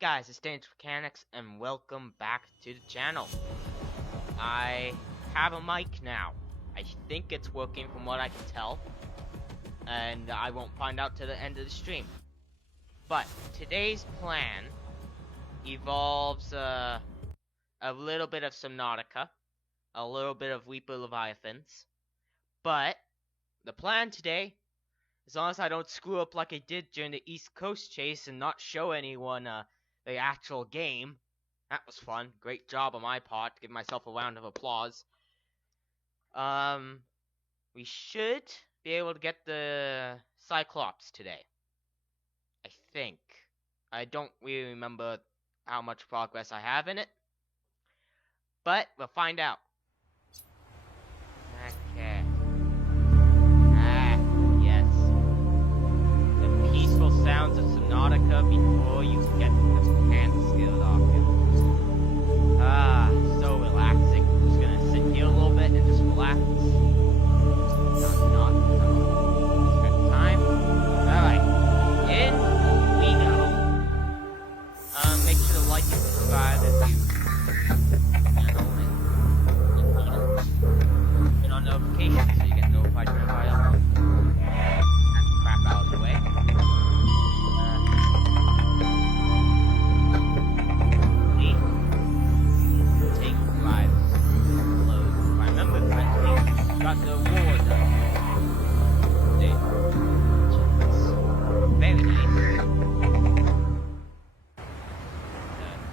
Guys, it's Dangerous Mechanics, and welcome back to the channel. I have a mic now. I think it's working from what I can tell, and I won't find out till the end of the stream. But today's plan involves a little bit of Subnautica, a little bit of Reaper Leviathans, but the plan today, as long as I don't screw up like I did during the East Coast chase and not show anyone the actual game. That was fun. Great job on my part. Give myself a round of applause. We should be able to get the Cyclops today. I think. I don't really remember how much progress I have in it. But we'll find out. Okay. Yes. The peaceful sounds of Subnautica before you get the pants skilled off you. So relaxing. Just gonna sit here a little bit and just relax. Not spend time. Alright. In we go. Make sure to like and subscribe if you turn on notifications so you get notified whenever I upload. That crap out of the way. Take 5 load. If I remember correctly, got the reward done. Very nice.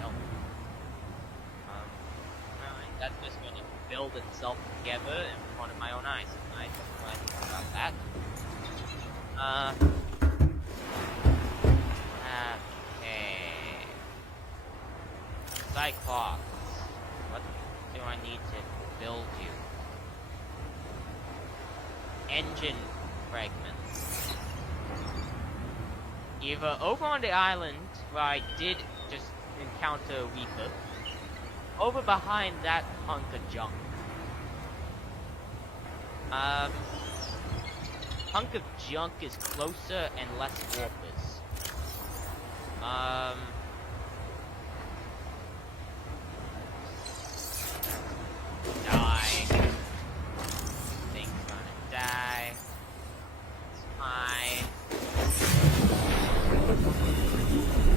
No. That's just gonna build itself together in front of my own eyes. I don't know anything about that. Okay. Cyclops. What do I need to build you? Engine fragments. Either over on the island where I did just encounter a Reaper, over behind that hunk of junk. Hunk of junk is closer and less warpers. Die. Thing's gonna die. It's fine.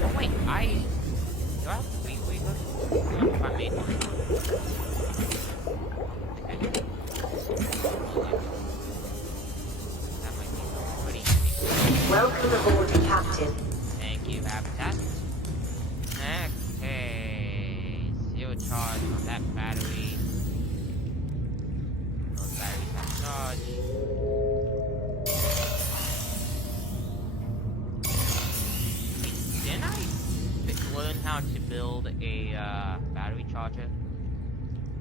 Oh wait, do I have to be Reaper? If I made one. Okay. That might be pretty easy. Welcome aboard, Captain. Thank you, Habitat. Okay. Zero charge on that battery. Those batteries have charge. Wait, didn't I learn how to build a battery charger?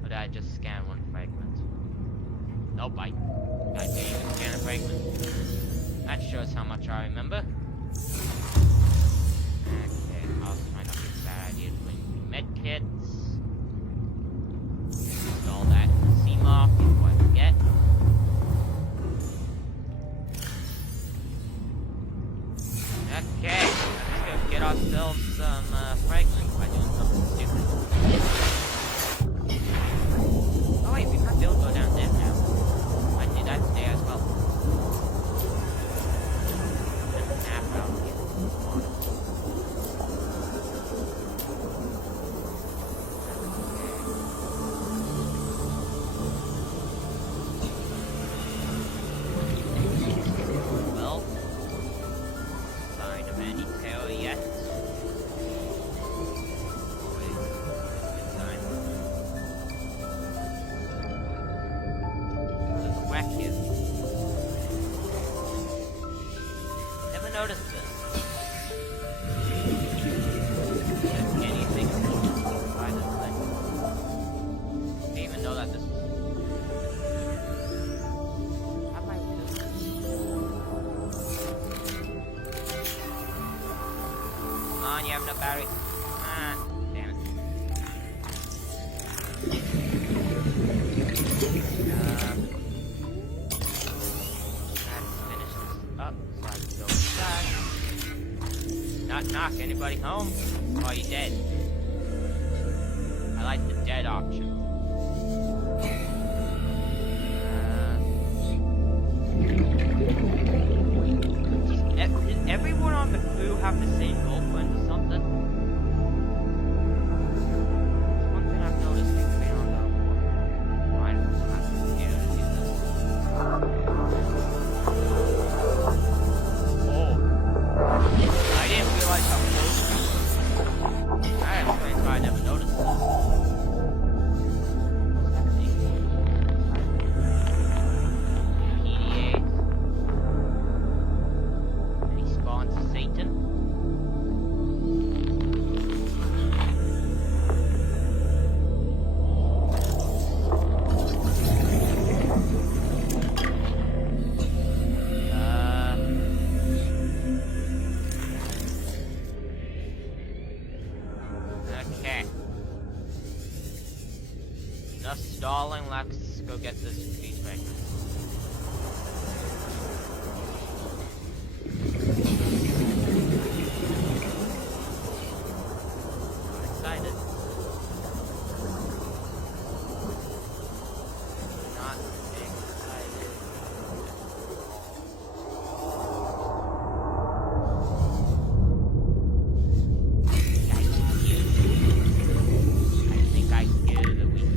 Or did I just scan one fragment? Nope, I didn't even scan a fragment. That shows how much I remember. Okay, also might not be a bad idea to bring medkits. Install that CMOF before I forget. Okay, let's go get ourselves some fragments by doing something stupid. Oh wait, we can build go down there now. I did that today as well. Map out here. Well, sign of any terror yet. Always a good sign. There's a whack here. Never noticed this. There's anything by this thing. Didn't even know that this was. How am I doing this? Come on, you have enough battery. Ah, damn it. Let's finish this up so I can go inside. Knock knock, anybody home? Are you dead? I like the dead option. Did everyone on the crew have the same girlfriend or something? It's one thing I've noticed being on the board. I don't have to do this. Oh. I didn't realize how close we were. I am strange, I never noticed this. Enough stalling, let's go get this piece back. I'm excited. Not excited. I think I can get it a week.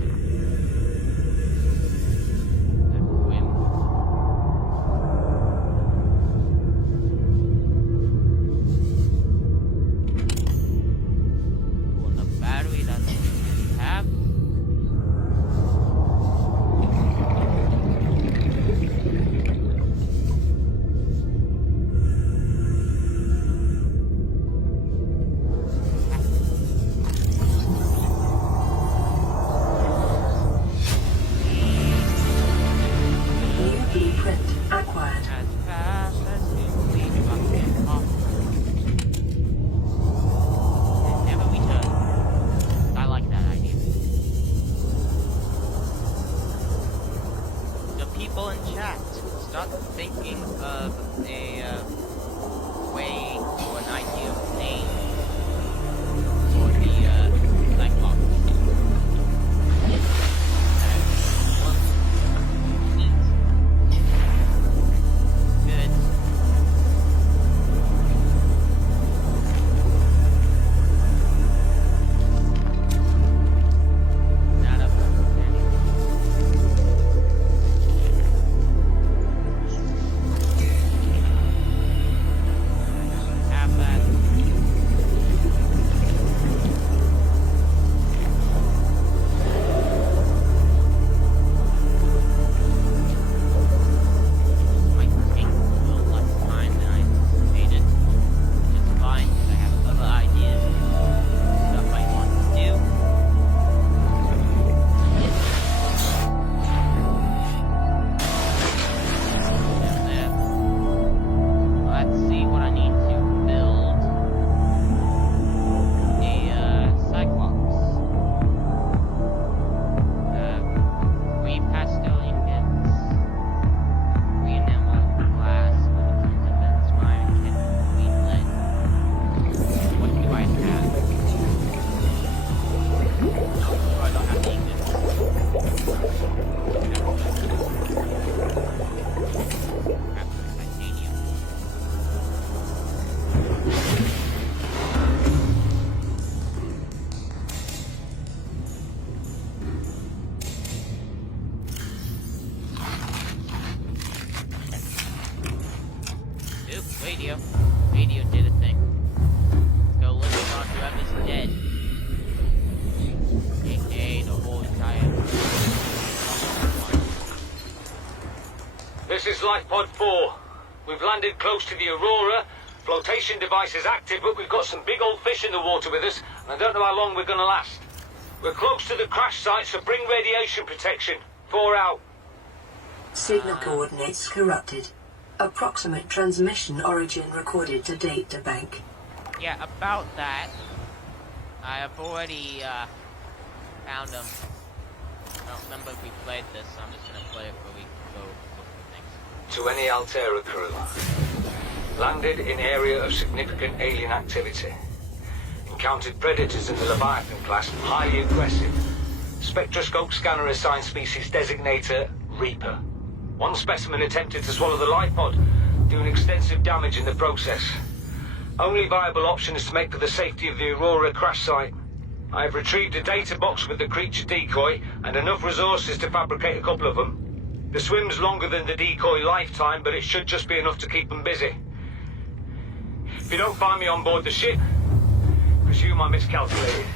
People in chat, start thinking of a way or an ideal name for the Cyclops. Good. Not up Radio. Radio did a thing. Let's go look on whoever's dead. AKA the whole entire... This is Life Pod 4. We've landed close to the Aurora. Flotation device is active, but we've got some big old fish in the water with us, and I don't know how long we're gonna last. We're close to the crash site, so bring radiation protection. 4 out. Signal coordinates corrupted. Approximate transmission origin recorded to data bank. Yeah, about that, I have already found them. I don't remember if we played this, so I'm just gonna play it where we go look for things. To any Altera crew. Landed in area of significant alien activity. Encountered predators in the Leviathan class, highly aggressive. Spectroscope scanner assigned species designator Reaper. One specimen attempted to swallow the life pod, doing extensive damage in the process. Only viable option is to make for the safety of the Aurora crash site. I have retrieved a data box with the creature decoy and enough resources to fabricate a couple of them. The swim's longer than the decoy lifetime, but it should just be enough to keep them busy. If you don't find me on board the ship, presume I miscalculated.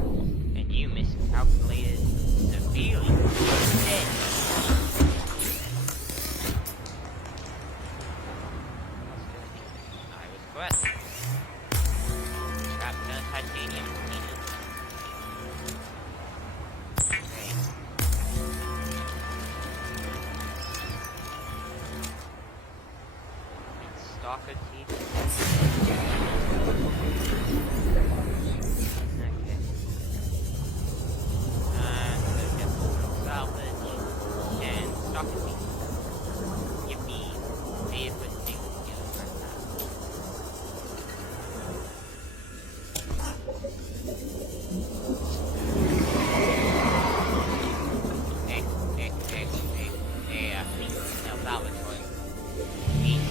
And you miscalculated severely. Dead. I was correct. Trapped in a titanium penis. Okay. Stalker teeth. Okay. So just salvage and stalker teeth. Yippee. Favorite thing to do right now. Hey, now salvage for him. Peace.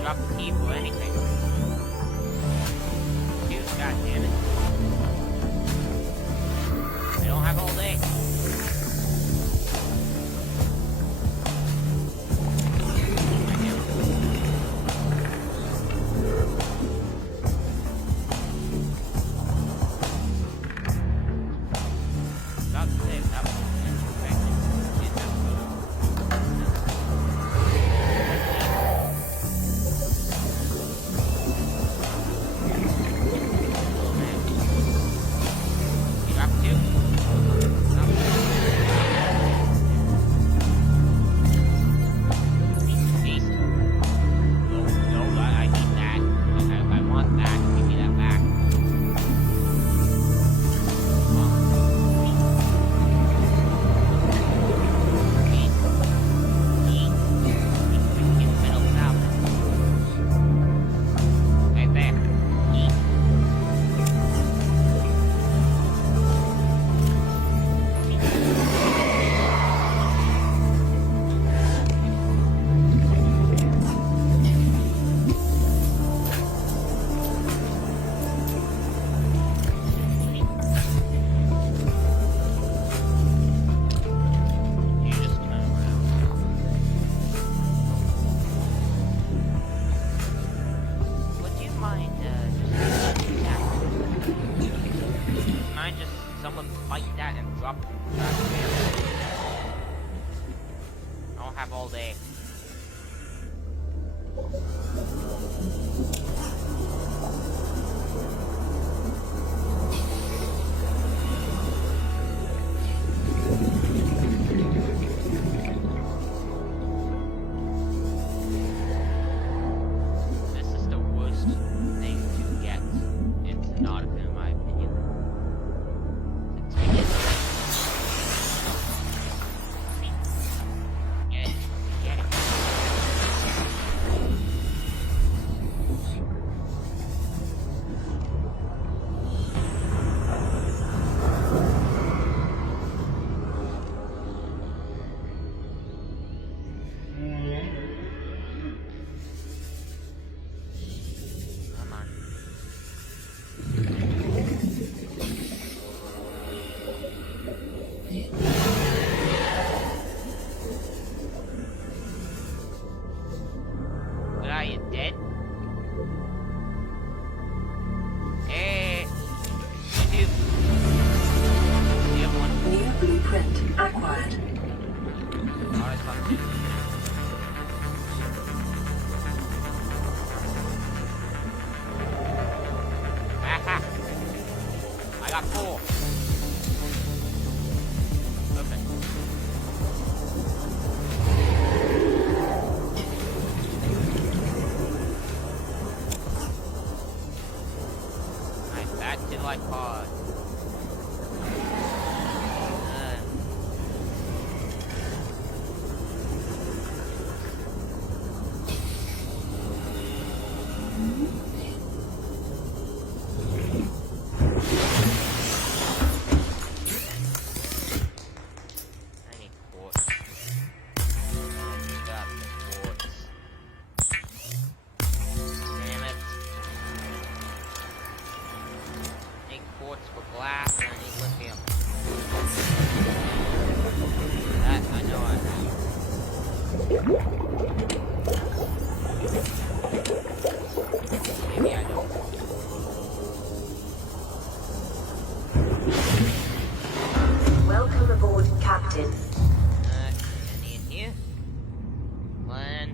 Drop the key for anything. Dude, god damn it. I don't have all day. I do. About to say, that was someone fight that and drop it. I don't have all day. This is the worst thing to get in Subnautica, in my opinion. Get it. Come on. But are you dead? Hey, you do. The other one. New blueprint acquired. Alright, fuck you. Aha! I got 4. Perfect. life pod. I need quartz. I got quartz. Damn it. I need quartz for glass and I need lithium. That I know I have. Maybe I don't. Welcome aboard, Captain. Any in here? One.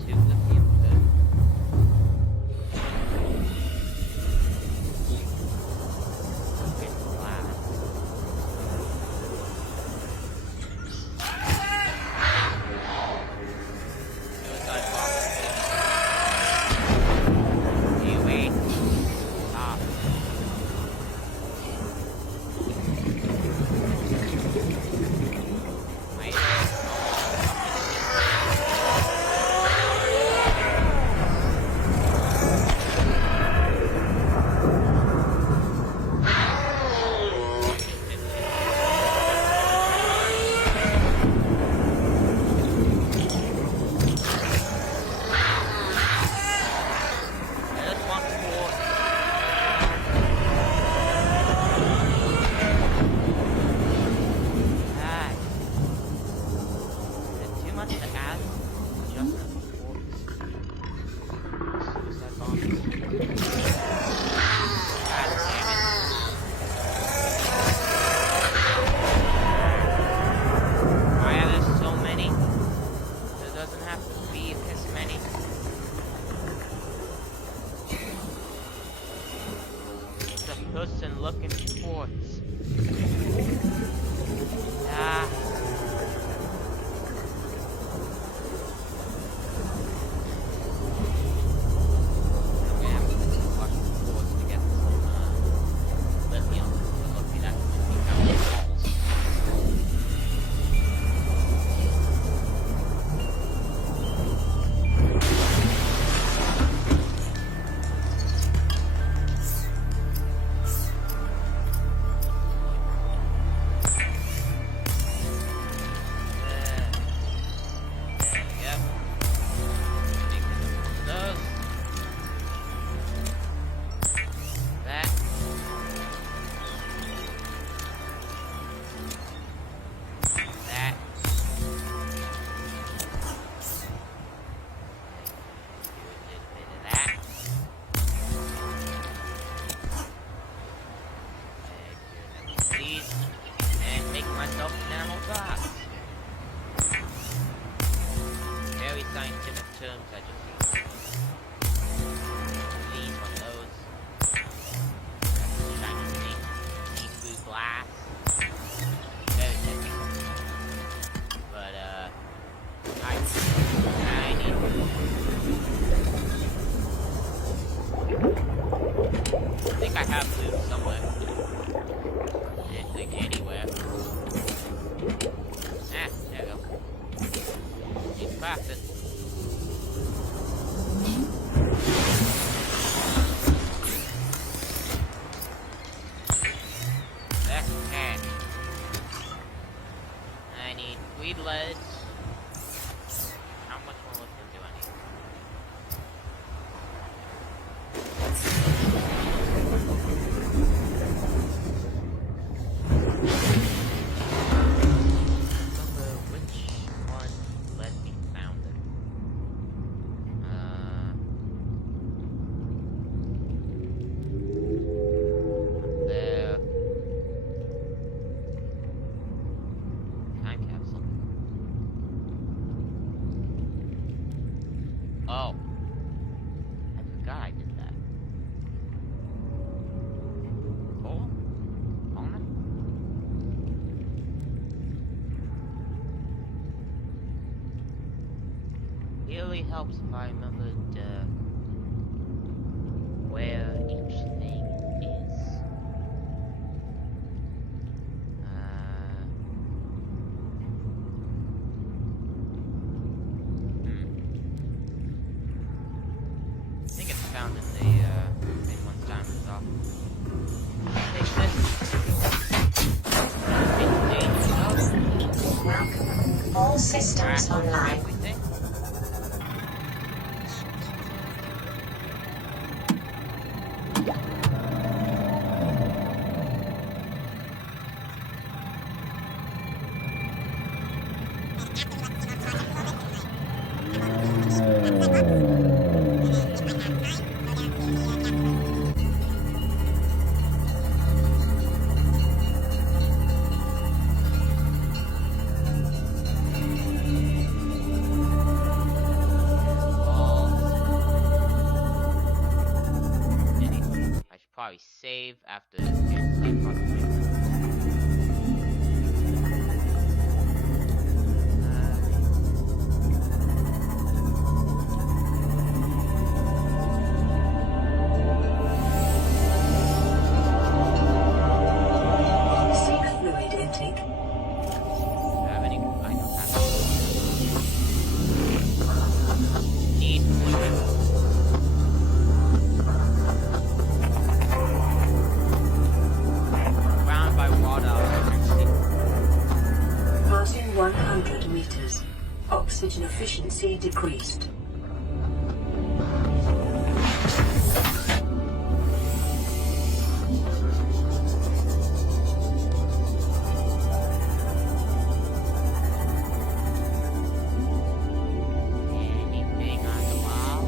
Two lithium good. Okay, glass. Suicide box. Hey, wait. Stop. Wait. I just want quartz. Ah. Is it too much to add? Just quartz. Suicide bombs. God damn it. Why are there so many? There doesn't have to be this many. It's a person looking for quartz. Ah. I'm gonna have to watch the quartz to get some lithium. But luckily that can be found in walls. There we go. Make those. That. That. Do a little bit of that. And do another of these. And make myself enamel glass. Very scientific terms I just used. These one of those. Shiny thing. See-through glass. Very technical. But I need I think I have loot somewhere. Like anywhere. Ah, there we go. Need to craft it. Okay. I need weed lead. How much more lithium do I need? Remember which one let me found it? There. Time capsule. Oh. I forgot I did that. Coal? Almond? really helps if I remembered where each thing is. I think it's found in the thing once time is off. Take this. Welcome. All systems online. Everything. Probably save after this game. Seek fluid intake. Have any? I don't have. Need fluid. By water. Passing 100 meters. Oxygen efficiency decreased. Anything on the wall?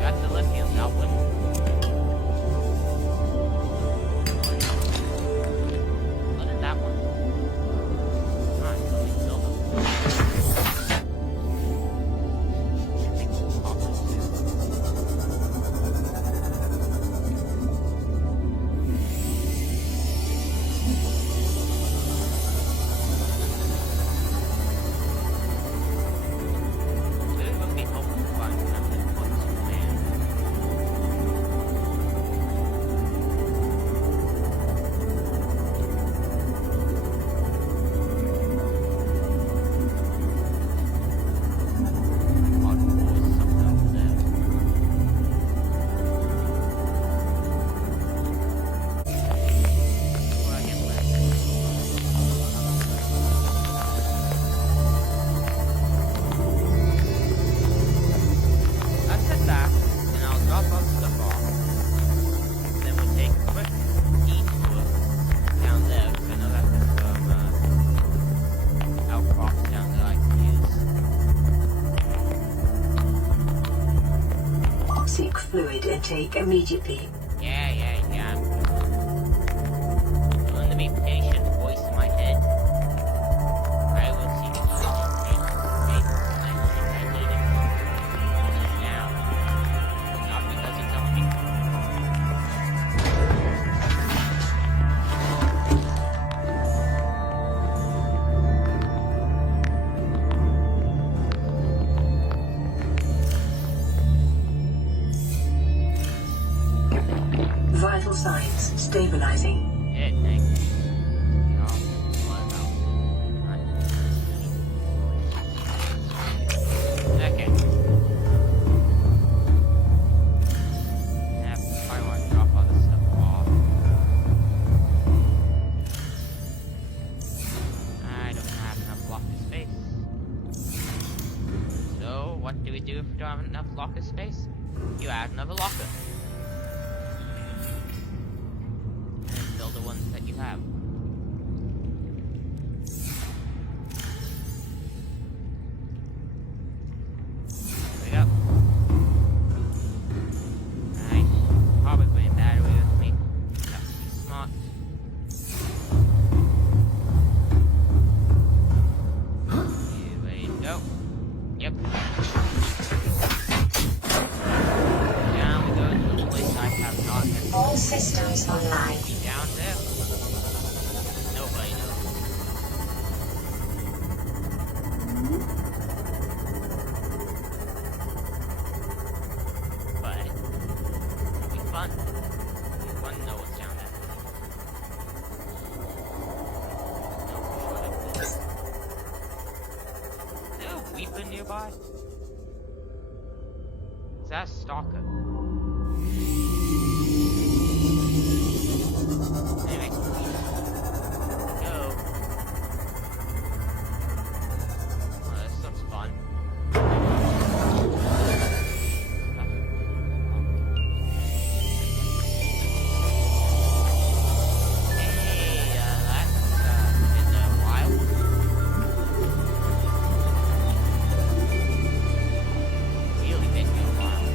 Got the lithium, that one. What is that one? Alright, let me build them. I think we'll pop it too. It would be helpful if I remembered what's where. Seek fluid intake immediately. Yeah. Learn to be patient, voice in my head. I will seek fluid intake when I need it. Just now. Not because it's up me. Vital signs stabilizing. Yeah, thanks. No, what about? Okay. Yeah, probably want to drop all this stuff off. I don't have enough locker space. So, what do we do if we don't have enough locker space? You add another locker. And fill the ones that you have. There we go. Nice. Probably bring a battery with me. That would be smart. You ready to go? Yep. Down we go to the place I have not been. All Systems online. Be down there? Nobody knows. But it'll be fun. It'll be fun to know what's down there. Is there a weapon nearby? Is that a stalker? Anyway. Go. Oh, this looks fun. Hey, that's been a while. Really been a while.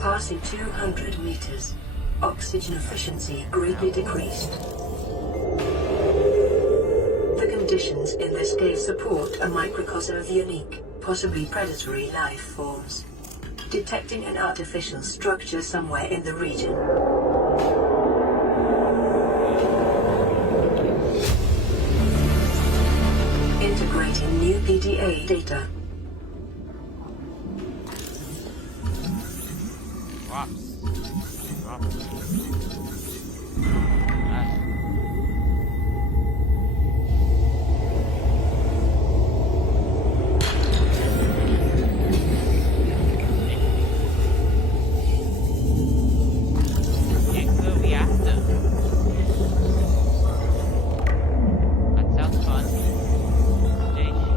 Passing 200 meters. Oxygen efficiency greatly decreased. The conditions in this case support a microcosm of unique, possibly predatory life forms. Detecting an artificial structure somewhere in the region. Integrating new PDA data. Drops. Nuclear reactor. That sounds fun. Station.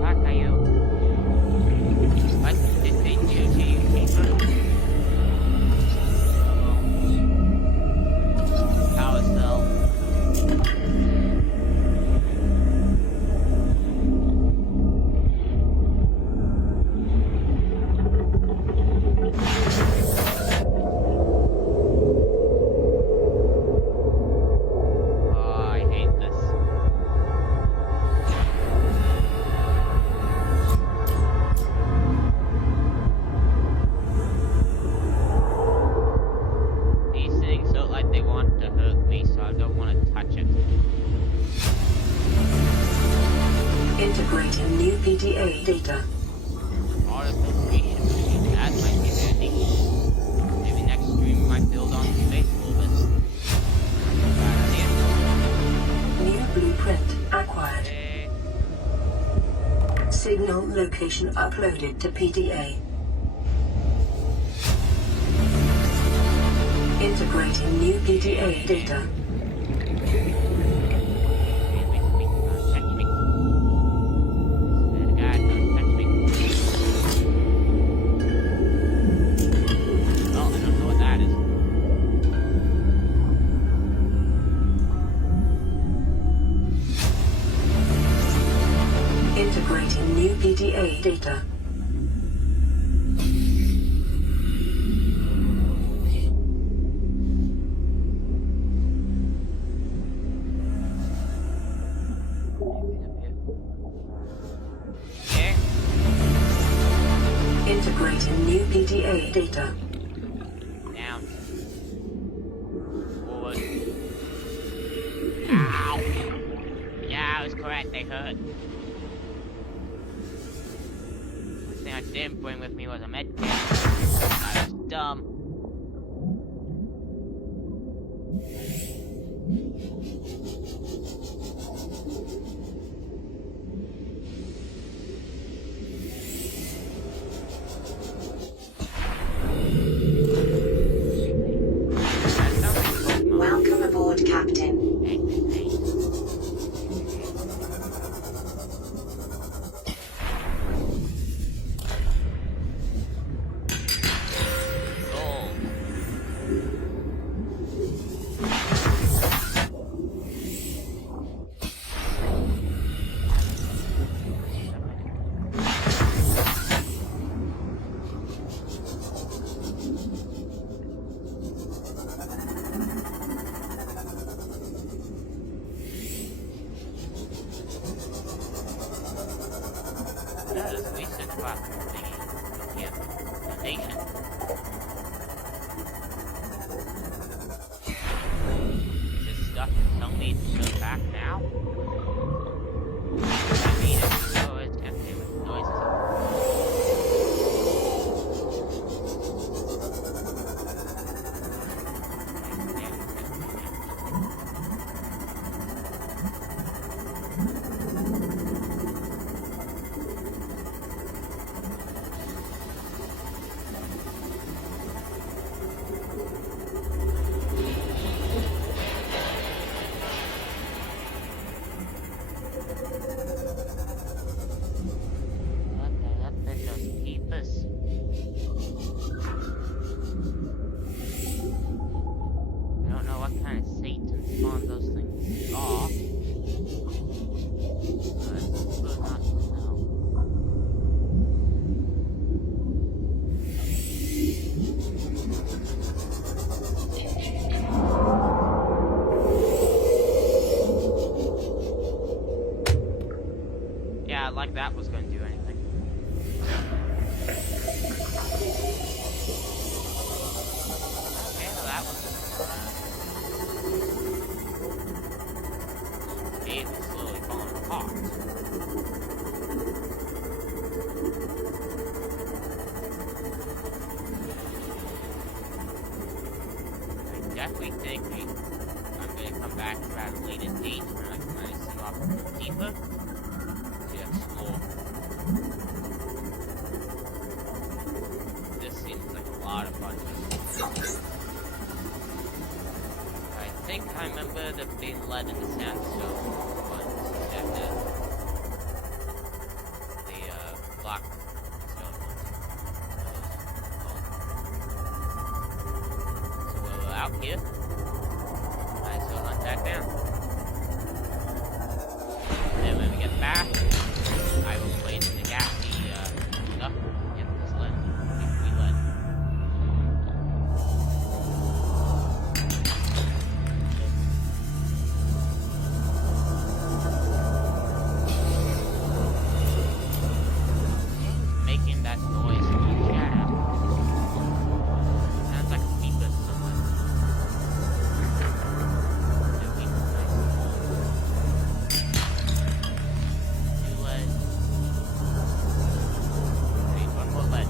Back are you? What did they do to you, people? Power cell. Oh, I hate this. These things look like they want to hurt me, so I don't want to touch it. Integrating new PDA data. Auto-filtration machine, that might be handy. Maybe next stream we might build on space a little bit. Bad idea. New blueprint acquired. Okay. Signal location uploaded to PDA. Integrating new PDA data. Wait, don't touch me. Swear to God, don't touch me. Oh, I don't know what that is. Integrating new PDA data. Yeah. Integrating new PDA data. Down. Forward. Ow! Yeah, I was correct, they hurt. One thing I didn't bring with me was a med kit. I was dumb. That sounds like Pokemon. Welcome aboard, Captain. Hey. Gold. on those things off. But not now. Yeah, like that was going to do anything. Okay, well that was cave is slowly falling apart. I definitely think I'm going to come back at a later date when I can really see off deeper to explore. This seems like a lot of fun. I think I remember there being lead in the sandstone, but instead the black stone ones. So while we're out here, might as well hunt that down. And then when we get back, I will place the gassy stuff. Yep, this lead. We lead. Making that noise in the chat. Sounds like a beeper somewhere. The beeper's nice and warm. Two lead. Wait, one more lead.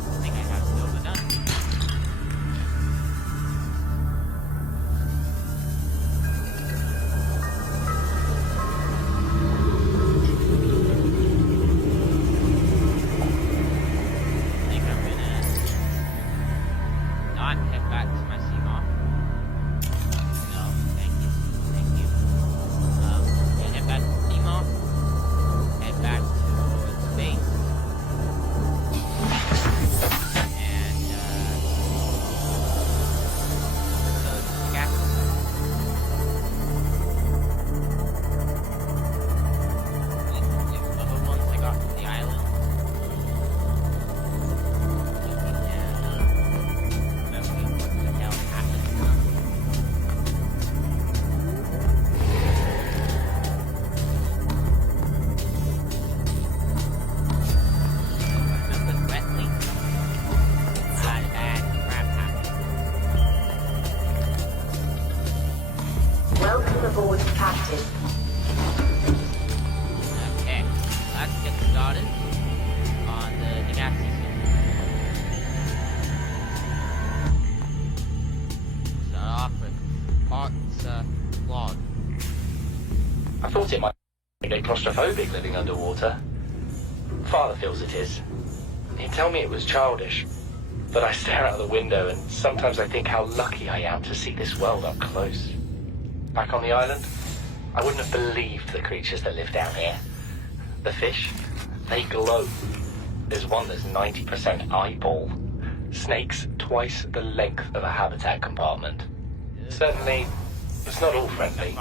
I think I have silver done. I think I'm gonna not head back to my Seamoth. No, thank you. Thank you. Gonna head back to Seamoth. Head back to space. And, so, gas. These other ones I got from the island. Welcome aboard, Captain. Okay, let's get started on the gas system. Start off with parts log. I thought it might be a bit claustrophobic living underwater. Father feels it is. He'd tell me it was childish, but I stare out the window and sometimes I think how lucky I am to see this world up close. Back on the island, I wouldn't have believed the creatures that live down here. The fish, they glow. There's one that's 90% eyeball. Snakes twice the length of a habitat compartment. Certainly, it's not all friendly.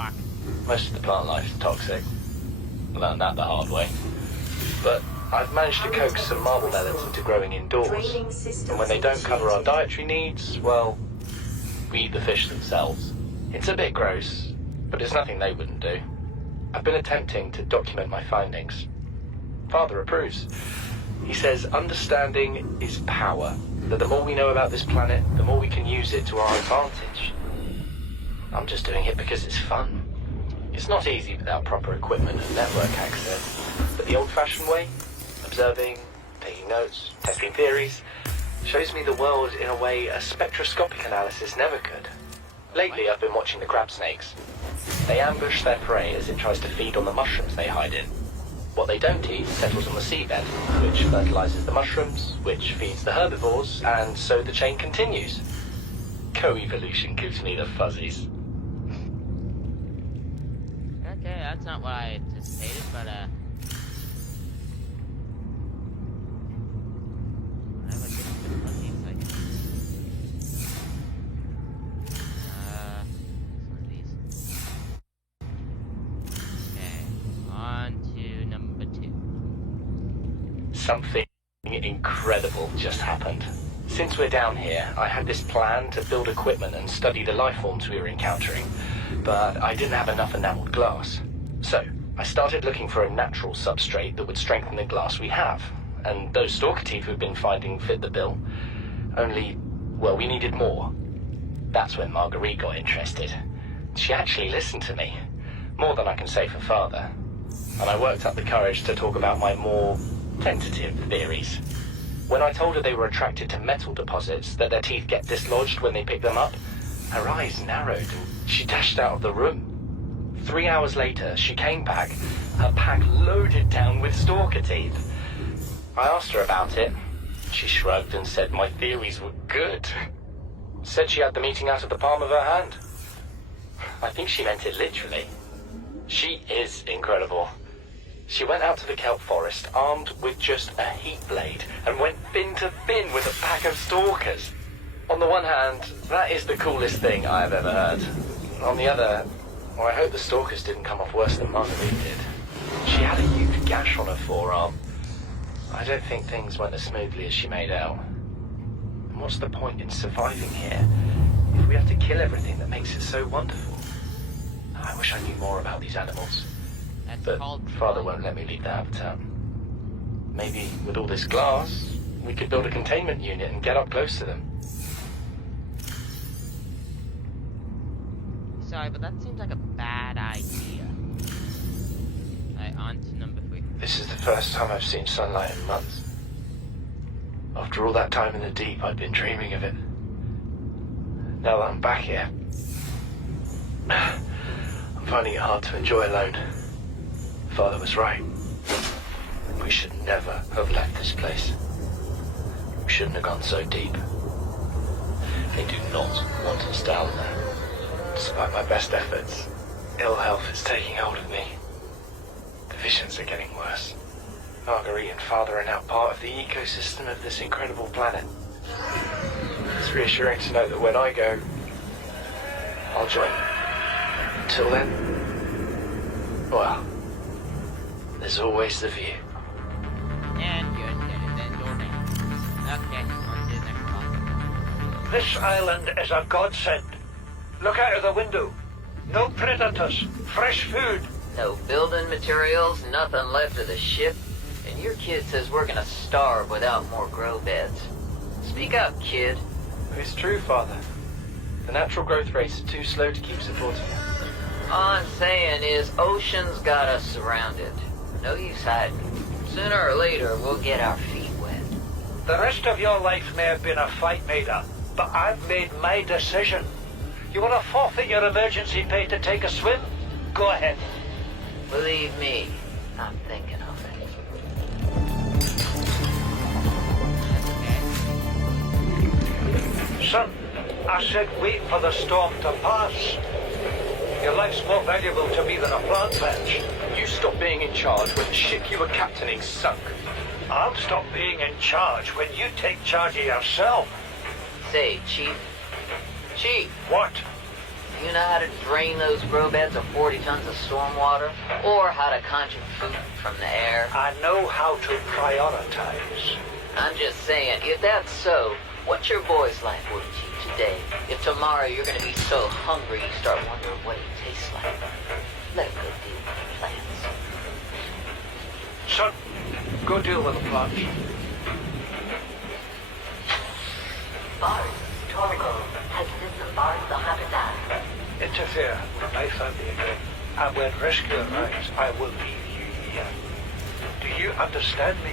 Most of the plant life is toxic. Learned that the hard way. But I've managed to coax some marble melons into growing indoors. And when they don't cover our dietary needs, well, we eat the fish themselves. It's a bit gross, but it's nothing they wouldn't do. I've been attempting to document my findings. Father approves. He says understanding is power, that the more we know about this planet, the more we can use it to our advantage. I'm just doing it because it's fun. It's not easy without proper equipment and network access, but the old-fashioned way, observing, taking notes, testing theories, shows me the world in a way a spectroscopic analysis never could. Lately, I've been watching the crab snakes. They ambush their prey as it tries to feed on the mushrooms they hide in. What they don't eat settles on the seabed, which fertilizes the mushrooms, which feeds the herbivores, and so the chain continues. Co-evolution gives me the fuzzies. that's not what I anticipated, but whatever, get some fuzzy excitement. Some of these. Okay, on to number 2. Something incredible just happened. Since we're down here, I had this plan to build equipment and study the life forms we were encountering, but I didn't have enough enameled glass. So, I started looking for a natural substrate that would strengthen the glass we have, and those stalker teeth we've been finding fit the bill. Only, well, we needed more. That's when Marguerite got interested. She actually listened to me, more than I can say for father, and I worked up the courage to talk about my more tentative theories. When I told her they were attracted to metal deposits, that their teeth get dislodged when they pick them up, her eyes narrowed and she dashed out of the room. 3 hours later, she came back, her pack loaded down with stalker teeth. I asked her about it. She shrugged and said my theories were good. Said she had the meeting out of the palm of her hand. I think she meant it literally. She is incredible. She went out to the kelp forest armed with just a heat blade and went bin to bin with a pack of stalkers. On the one hand, that is the coolest thing I have ever heard. On the other, well, I hope the stalkers didn't come off worse than Marguerite did. She had a huge gash on her forearm. I don't think things went as smoothly as she made out. And what's the point in surviving here if we have to kill everything that makes it so wonderful? I wish I knew more about these animals. That's But called father won't let me leave the habitat. Maybe with all this glass, we could build a containment unit and get up close to them. Sorry, but that seems like a bad idea. Alright, on to number 3. This is the first time I've seen sunlight in months. After all that time in the deep, I'd been dreaming of it. Now that I'm back here, I'm finding it hard to enjoy alone. Father was right. We should never have left this place. We shouldn't have gone so deep. They do not want us down there. Despite my best efforts, ill health is taking hold of me. The visions are getting worse. Marguerite and Father are now part of the ecosystem of this incredible planet. It's reassuring to know that when I go, I'll join them. Until then, well, there's always the view. And you're dead, and then you're dead. Okay, on to the next one. This island is a godsend. Look out of the window. No predators. Fresh food. No building materials, nothing left of the ship. And your kid says we're gonna starve without more grow beds. Speak up, kid. It's true, Father. The natural growth rates are too slow to keep supporting it. All I'm saying is ocean's got us surrounded. No use hiding. Sooner or later, we'll get our feet wet. The rest of your life may have been a fight, Maida, but I've made my decision. You want to forfeit your emergency pay to take a swim? Go ahead. Believe me, I'm thinking of it. Son, I said wait for the storm to pass. Your life's more valuable to me than a plant bench. You stopped being in charge when the ship you were captaining sunk. I'll stop being in charge when you take charge of yourself. Say, Chief. Chief, What? you know how to drain those grow beds of 40 tons of stormwater? Or how to conjure food from the air? I know how to prioritize. I'm just saying, if that's so, what's your boy's life worth to you today? If tomorrow you're gonna be so hungry you start wondering what it tastes like. Let go deal with the plants. Son, go deal with the plants. Bard, Torgo has disembarked the habitat. Interfere with my family again, and when rescue arrives, I will leave you here. Do you understand me?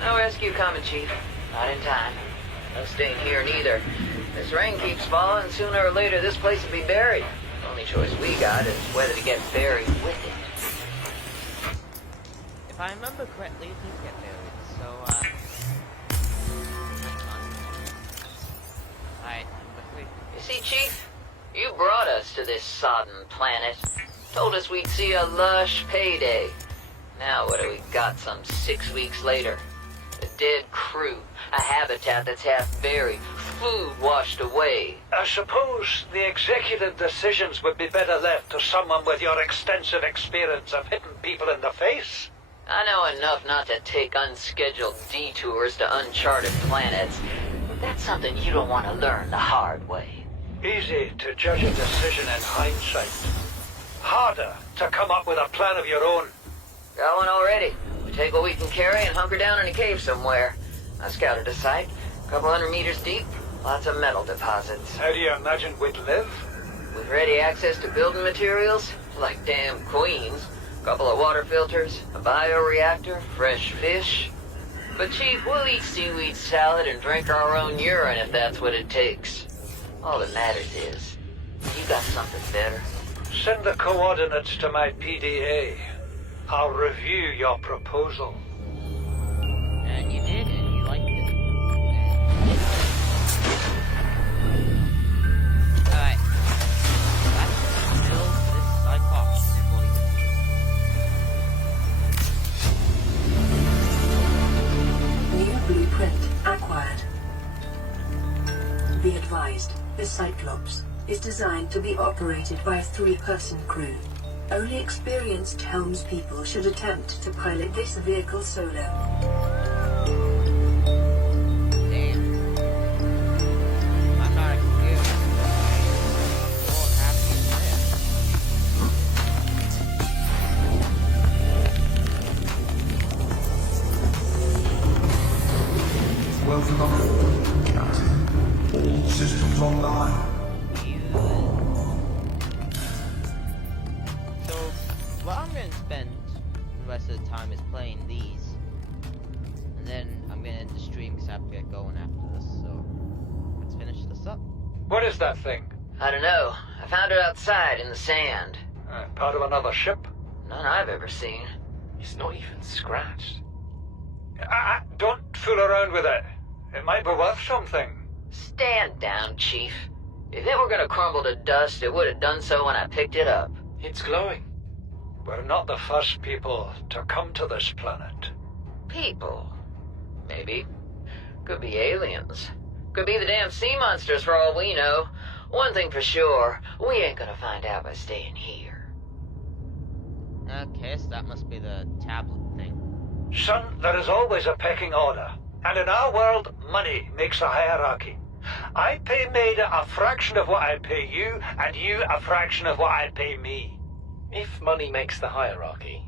No rescue coming, Chief. Not in time. No staying here neither. This rain keeps falling, sooner or later this place will be buried. The only choice we got is whether to get buried with it. If I remember correctly, it did get buried, so, Alright, number 3. You see, Chief? You brought us to this sodden planet. Told us we'd see a lush payday. Now what do we got some 6 weeks later? A dead crew, a habitat that's half buried, food washed away. I suppose the executive decisions would be better left to someone with your extensive experience of hitting people in the face. I know enough not to take unscheduled detours to uncharted planets. That's something you don't want to learn the hard way. Easy to judge a decision in hindsight. Harder to come up with a plan of your own. Got one already. We take what we can carry and hunker down in a cave somewhere. I scouted a site, a couple 100 meters deep, lots of metal deposits. How do you imagine we'd live? With ready access to building materials, like damn queens, a couple of water filters, a bioreactor, fresh fish. But Chief, we'll eat seaweed salad and drink our own urine if that's what it takes. All that matters is, you got something better. Send the coordinates to my PDA. I'll review your proposal. And you did, and you liked it. Alright. Let's build this Cyclops before we New blueprint acquired. Be advised, the Cyclops is designed to be operated by a 3-person crew. Only experienced helmspeople should attempt to pilot this vehicle solo. Damn. I'm not experienced. What happened there? Welcome aboard, Captain. All systems online. Well, I'm gonna spend the rest of the time is playing these, and then I'm gonna end the stream because I have to get going after this. So let's finish this up. What is that thing? I don't know. I found it outside in the sand. Part of another ship? None I've ever seen. It's not even scratched. Don't fool around with it. It might be worth something. Stand down, Chief. If it were gonna crumble to dust, it would have done so when I picked it up. It's glowing. We're not the first people to come to this planet. People. Maybe. Could be aliens. Could be the damn sea monsters for all we know. One thing for sure, we ain't gonna find out by staying here. Okay, so that must be the tablet thing. Son, there is always a pecking order. And in our world, money makes a hierarchy. I pay Maida a fraction of what I pay you, and you a fraction of what I pay me. If money makes the hierarchy,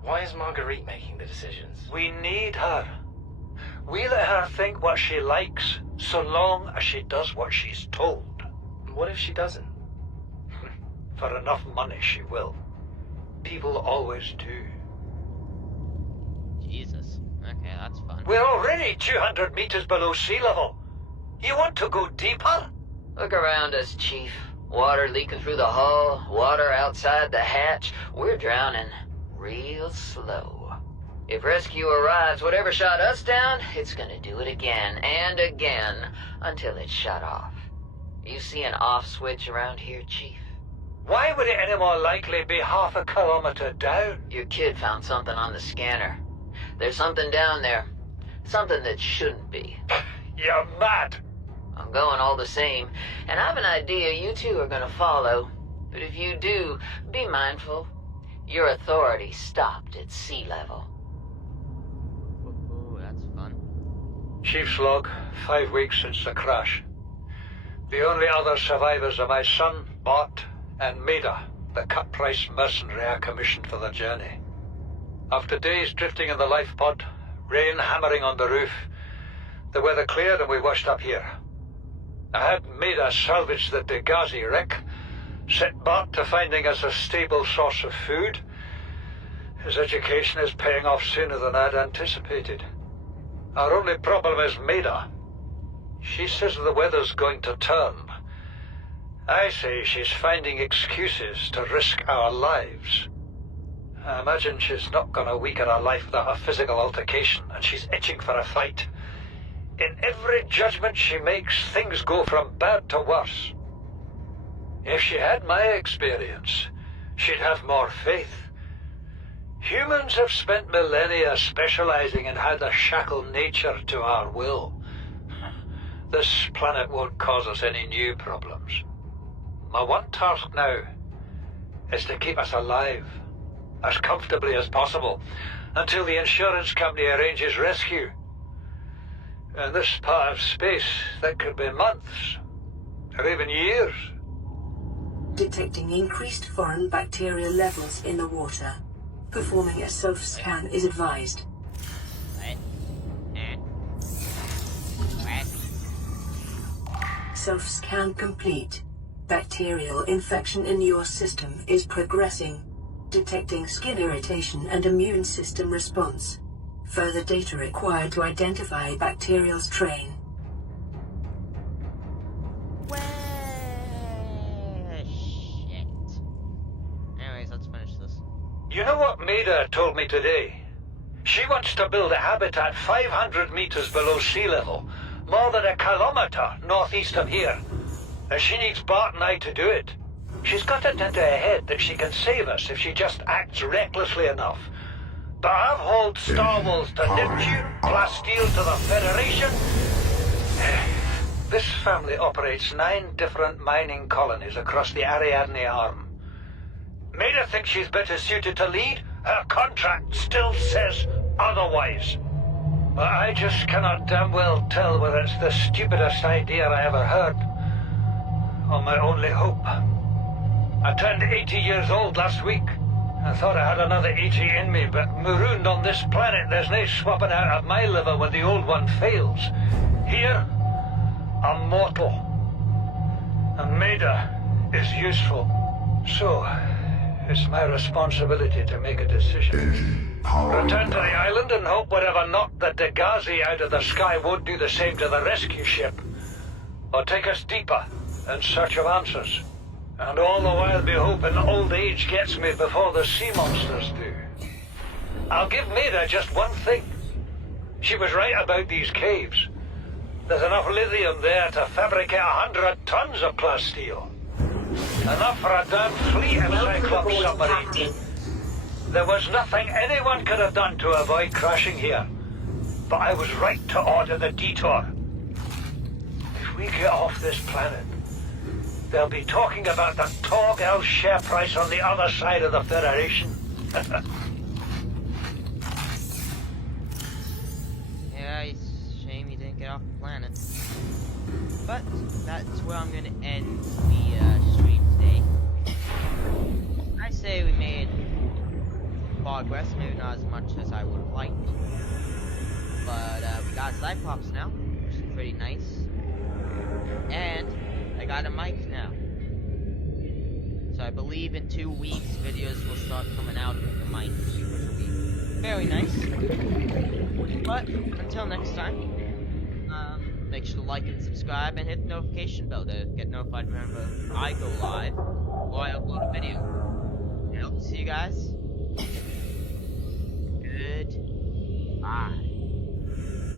why is Marguerite making the decisions? We need her. We let her think what she likes, so long as she does what she's told. What if she doesn't? For enough money, she will. People always do. Jesus. Okay, that's fun. We're already 200 meters below sea level. You want to go deeper? Look around us, Chief. Water leaking through the hull, water outside the hatch. We're drowning real slow. If rescue arrives, whatever shot us down, it's gonna do it again and again until it's shut off. You see an off switch around here, Chief? Why would it any more likely be half a kilometer down? Your kid found something on the scanner. There's something down there. Something that shouldn't be. You're mad. I'm going all the same, and I've an idea you two are gonna follow. But if you do, be mindful. Your authority stopped at sea level. Ooh, that's fun. Chief's log, 5 weeks since the crash. The only other survivors are my son, Bart, and Maida, the cut-price mercenary I commissioned for the journey. After days drifting in the life pod, rain hammering on the roof, the weather cleared and we washed up here. I had Maida salvage the Degazi wreck, set Bart to finding us a stable source of food. His education is paying off sooner than I'd anticipated. Our only problem is Maida. She says the weather's going to turn. I say she's finding excuses to risk our lives. I imagine she's not going to weaken her life without a physical altercation, and she's itching for a fight. In every judgment she makes, things go from bad to worse. If she had my experience, she'd have more faith. Humans have spent millennia specializing in how to shackle nature to our will. This planet won't cause us any new problems. My one task now is to keep us alive, as comfortably as possible, until the insurance company arranges rescue. In this part of space, that could be months, or even years. Detecting increased foreign bacterial levels in the water. Performing a self-scan is advised. Self-scan complete. Bacterial infection in your system is progressing. Detecting skin irritation and immune system response. Further data required to identify bacterial strain. Shit. Anyways, let's finish this. You know what Maida told me today? She wants to build a habitat 500 meters below sea level, more than a kilometer northeast of here. And she needs Bart and I to do it. She's got it into her head that she can save us if she just acts recklessly enough. But I've hauled Star Wars to Neptune, Plasteel to the Federation. This family operates 9 different mining colonies across the Ariadne Arm. Maida thinks she's better suited to lead. Her contract still says otherwise. But I just cannot damn well tell whether it's the stupidest idea I ever heard, or my only hope. I turned 80 years old last week. I thought I had another 80 in me, but marooned on this planet, there's no swapping out of my liver when the old one fails. Here, I'm mortal. And Maida is useful. So, it's my responsibility to make a decision. Return to the island and hope whatever knocked the Degazi out of the sky won't do the same to the rescue ship. Or take us deeper in search of answers. And all the while be hoping old age gets me before the sea monsters do. I'll give Maida just one thing. She was right about these caves. There's enough lithium there to fabricate 100 tons of plasteel. Enough for a damn fleet of Cyclops submarines. There was nothing anyone could have done to avoid crashing here. But I was right to order the detour. If we get off this planet, they'll be talking about the Torgal share price on the other side of the Federation. Yeah, it's a shame he didn't get off the planet. But that's where I'm gonna end the stream today. I say we made progress, maybe not as much as I would have liked. But we got Cyclops now, which is pretty nice. And I got a mic now. So I believe in 2 weeks videos will start coming out with the mic, which will be very nice. But until next time, make sure to like and subscribe and hit the notification bell to get notified whenever I go live or I upload a video. And I hope to see you guys. Goodbye.